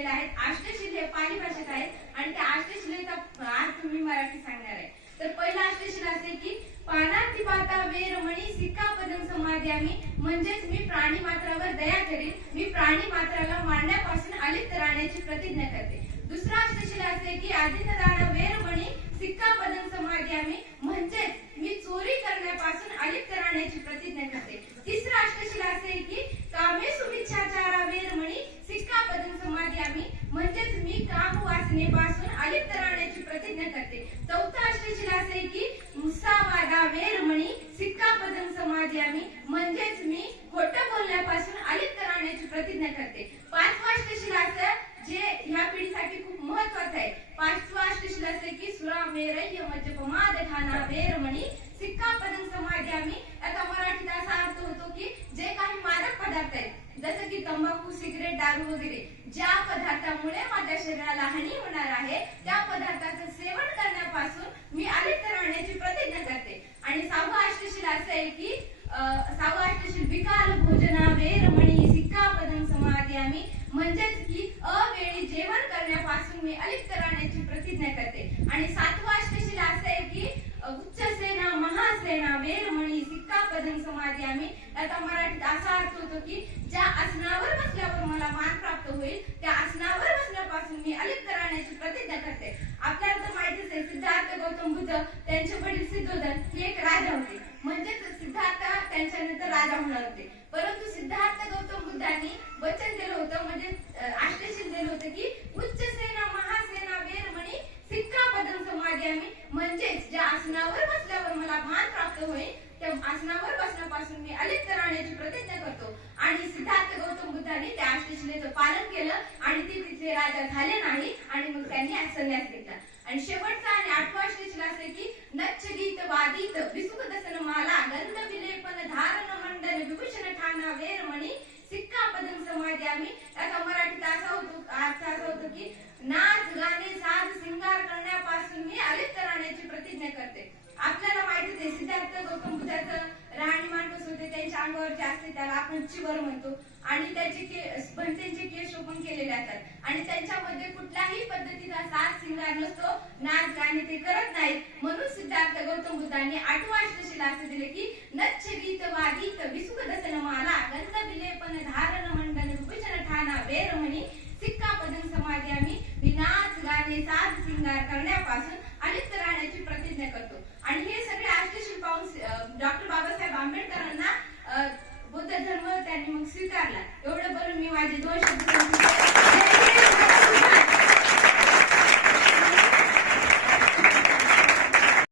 दिलेले आहेत. अष्टशिल हे पाली भाषेत आहेत आणि त्या अष्टशिलेचा अर्थ मी मराठी सांगणार आहे. तर पहिला अष्टशिल असे की पानाती पाता वेरमणी सिक्कापदं समाद्यामी, म्हणजेच मी प्राणी मात्रावर दया करीन, मी प्राणी मात्राला मारण्यापासून अलिप्त राहण्याची प्रतिज्ञा करते. दुसरा अष्टशिल असे की आदित्यदान वेरमणी सिक्कापदं समाद्यामी, म्हणजेच मी चोरी करण्यापासून अलिप्त राहण्याची प्रतिज्ञा करते. तिसरा अष्टशिल असे की कामेषु मिच्छाचारा वेरमणी सिक्कापदं समाद्यामी, म्हणजेच मी काम वासनेपासून अलिप्त राहण्याची प्रतिज्ञा करते. चौथा अष्टशिल असे की मुसावादा वेरमणी सिक्कापदं समाद्यामी, म्हणजेच मी खोटं बोलण्यापासून अलिप्त राहण्याची प्रतिज्ञा करते. पाचवा अष्टशिल असं जे ह्या पिढीसाठी खूप महत्त्वाचं आहे. पाचवा अष्टशिल असे की सुरामेरय मज्जपमाद ठाणा वेरमणी सिक्कापदं समाद्यामी. आता मराठीत असा अर्थ होतो की जे काही मादक पदार्थ आहेत जसं की तंबाखू, सिगरेट, दारू वगैरे, ज्या पदार्थामुळे माझ्या शरीराला हानी होणार आहे त्या पदार्थाचं सेवन करण्यापासून मी अलिप्त राहण्याची प्रतिज्ञा करते. आणि सहावा अष्टशिल असं आहे की सहावा अष्टशिल विकाल भोजना वेरमणी सिक्कापदं समाद्यामी, म्हणजेच की अवेळी जेवण करण्यापासून मी अलिप्त राहण्याची प्रतिज्ञा करते. आणि सातवा अष्टशिल असं आहे की उच्चसेना महासेना वेरमणी सिक्कापदं समाद्यामी. आता मराठीत असा अर्थ होतो की ज्या आसनावर बसल्यावर मला मान प्राप्त होईल त्या आसनावर बसण्यापासून मी अलिप्त राहण्याची प्रतिज्ञा करते. आपल्याला तर माहितीच आहे सिद्धार्थ गौतम बुद्ध त्यांचे वडील सिद्धोधन हे एक राजा होते, म्हणजेच सिद्धार्थ त्यांच्यानंतर राजा होणार होते. परंतु सिद्धार्थ गौतम बुद्धांनी वचन दिलं होतं, म्हणजे अष्टशिल दिलं होतं की उच्चसेना महासेना वेरमणी सिक्कापदं समाद्यामी, म्हणजेच ज्या आसनावर बसल्यावर मला मान प्राप्त होईल त्या आसनावर बसण्यापासून मी अलिप्त राहण्याची प्रतिज्ञा करतो. आणि सिद्धार्थ गौतम बुद्धांनी त्या अष्टशिलेचं पालन केलं आणि ते तिथले राजा झाले नाही आणि मग त्यांनी संन्यास घेतला. आणि शेवटचा आणि आठवा अष्टशिल असे की नच्च गीत वादित विसुख दसन माला गंध विलेपन धारण मंडन विभूषण ठाणा वेरमणी सिक्कापदं समाद्यामी. आता मराठीत असा होतो अर्थ असा होतो की नाच गाणे साज सिंगार करण्यापासून मी अलिप्त राहण्याची प्रतिज्ञा करते. आपल्याला माहितीच आहे सिद्धार्थ गौतम बुद्धाचं राहणीमान कसं होते, त्यांच्या अंगावर जे असते त्याला आपण चिवर म्हणतो आणि त्याचे भंतेचे केस शोभून केलेले असतात आणि त्यांच्यामध्ये कुठल्याही पद्धतीचा साज सिंगार नसतो, नाच गाणे ते करत नाहीत. म्हणून सिद्धार्थ गौतम बुद्धांनी आठवा अष्टशिल असे दिले की नच्च गीत वादित विसुख दसन माला गंध विलेपन धारण मंडन विभूषण ठाणा वेरमणी सिक्कापदं समाद्यामी, मी नाच गाणे साज सिंगार करण्यापासून अलिप्त राहण्याची प्रतिज्ञा करतो. आणि हे सगळे अष्टशिल पाहून डॉक्टर बाबासाहेब आंबेडकरांना बुद्ध धर्म त्यांनी मग स्वीकारला. एवढं बोलून मी माझे 2 शब्द